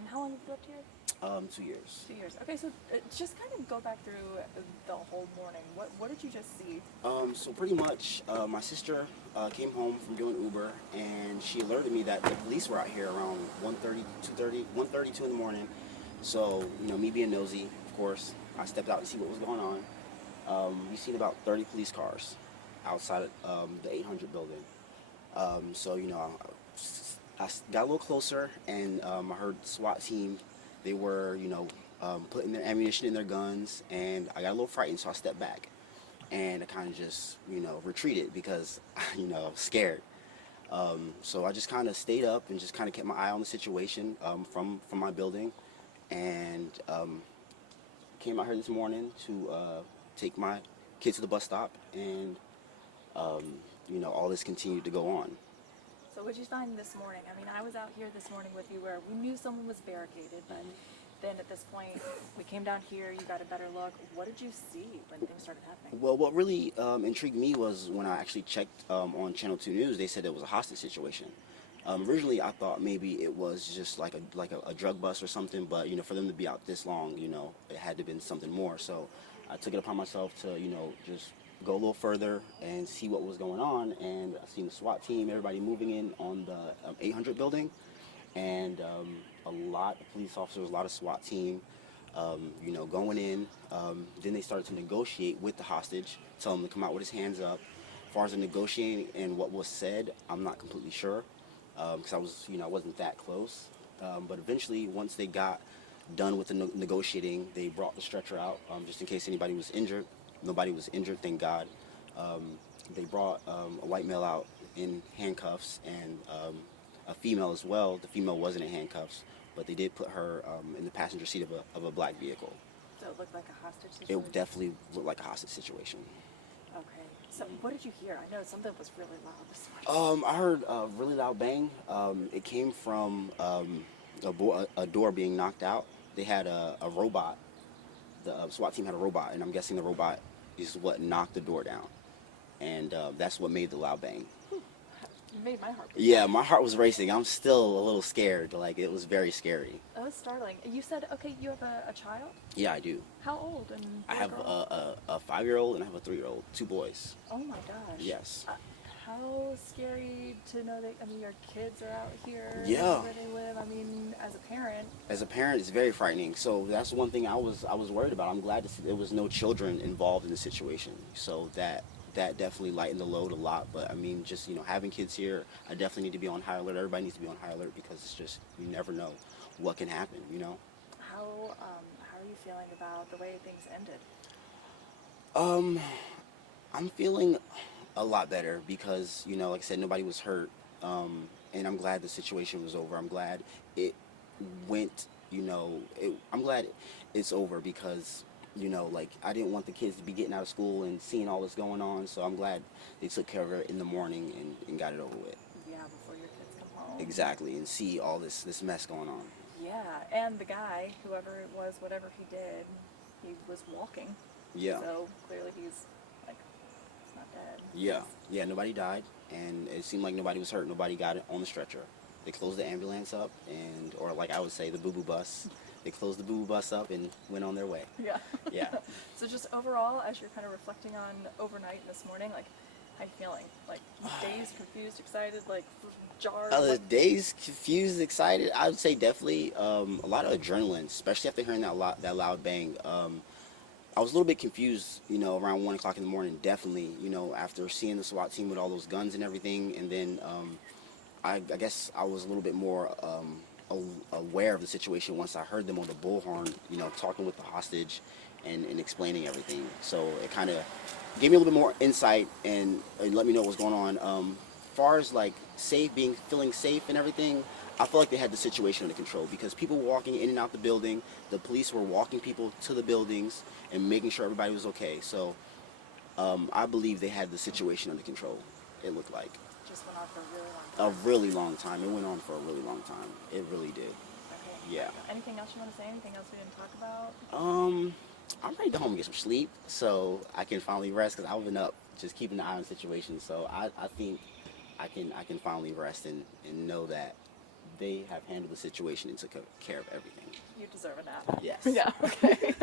And how long have you lived here? 2 years. 2 years. Okay, so just kind of go back through the whole morning. What did you just see? So pretty much, my sister came home from doing Uber, and she alerted me that the police were out here around 1:30, 2:30, 1:30, 2 in the morning. So, me being nosy, of course, I stepped out to see what was going on. We seen about 30 police cars outside of the 800 building. So, I got a little closer, and I heard the SWAT team. They were, putting their ammunition in their guns, and I got a little frightened, so I stepped back. And I kind of just, retreated because, I was scared. So I just kind of stayed up and just kind of kept my eye on the situation from my building, and came out here this morning to take my kids to the bus stop, and all this continued to go on. So what did you find this morning? I mean, I was out here this morning with you where we knew someone was barricaded, but then at this point, we came down here, you got a better look. What did you see when things started happening? Well, what really intrigued me was when I actually checked on Channel 2 News, they said it was a hostage situation. Originally, I thought maybe it was just like a drug bust or something, but for them to be out this long, it had to have been something more. So I took it upon myself to just go a little further and see what was going on, and I seen the SWAT team, everybody moving in on the 800 building, and a lot of police officers, a lot of SWAT team, going in. Then they started to negotiate with the hostage, tell him to come out with his hands up. As far as the negotiating and what was said, I'm not completely sure, because I wasn't that close. But eventually, once they got done with the negotiating, they brought the stretcher out, just in case anybody was injured. Nobody was injured, thank God. They brought a white male out in handcuffs, and a female as well. The female wasn't in handcuffs, but they did put her in the passenger seat of a black vehicle. So it looked like a hostage situation? It definitely looked like a hostage situation. Okay. So what did you hear? I know something was really loud this morning. I heard a really loud bang. It came from a door being knocked out. They had a robot. The SWAT team had a robot, and I'm guessing the robot is what knocked the door down. And that's what made the loud bang. You made my heart beat. Yeah, my heart was racing. I'm still a little scared. Like, it was very scary. That was startling. You said, okay, you have a child? Yeah, I do. How old? And I have a 5-year-old and I have a 3-year-old, 2 boys. Oh my gosh. Yes. How scary to know that, I mean, your kids are out here. Yeah. Where they live. I mean, as a parent. As a parent, it's very frightening. So that's one thing I was worried about. I'm glad to see there was no children involved in the situation. So that definitely lightened the load a lot. But I mean, just having kids here, I definitely need to be on high alert. Everybody needs to be on high alert, because it's just, you never know what can happen. How are you feeling about the way things ended? I'm feeling a lot better because, like I said, nobody was hurt. And I'm glad the situation was over. I'm glad it went, I'm glad it's over, because, like, I didn't want the kids to be getting out of school and seeing all this going on. So I'm glad they took care of it in the morning and got it over with. Yeah, before your kids come home. Exactly, and see all this mess going on. Yeah, and the guy, whoever it was, whatever he did, he was walking. Yeah. So clearly he's not dead. Yeah, nobody died, and it seemed like nobody was hurt. Nobody got it on the stretcher. They closed the ambulance up, or like I would say, the boo-boo bus. They closed the boo-boo bus up and went on their way. Yeah. Yeah. So just overall, as you're kind of reflecting on overnight this morning, like, how you feeling? Like, dazed, confused, excited, like, jarred? Dazed, confused, excited. I would say definitely a lot of adrenaline, especially after hearing that loud bang. I was a little bit confused, around 1 o'clock in the morning, definitely, after seeing the SWAT team with all those guns and everything. And then I guess I was a little bit more aware of the situation once I heard them on the bullhorn, talking with the hostage and explaining everything. So it kind of gave me a little bit more insight and let me know what was going on. As far as like feeling safe and everything, I feel like they had the situation under control, because people were walking in and out the building. The police were walking people to the buildings and making sure everybody was okay. So I believe they had the situation under control, it looked like. Just went on for a really long time. A really long time. It went on for a really long time. It really did. Okay. Yeah. Anything else you want to say? Anything else we didn't talk about? I'm ready to go home and get some sleep so I can finally rest, because I've been up just keeping an eye on the situation. So I think I can finally rest and know that they have handled the situation and took care of everything. You deserve a nap. Yes. Yeah, okay.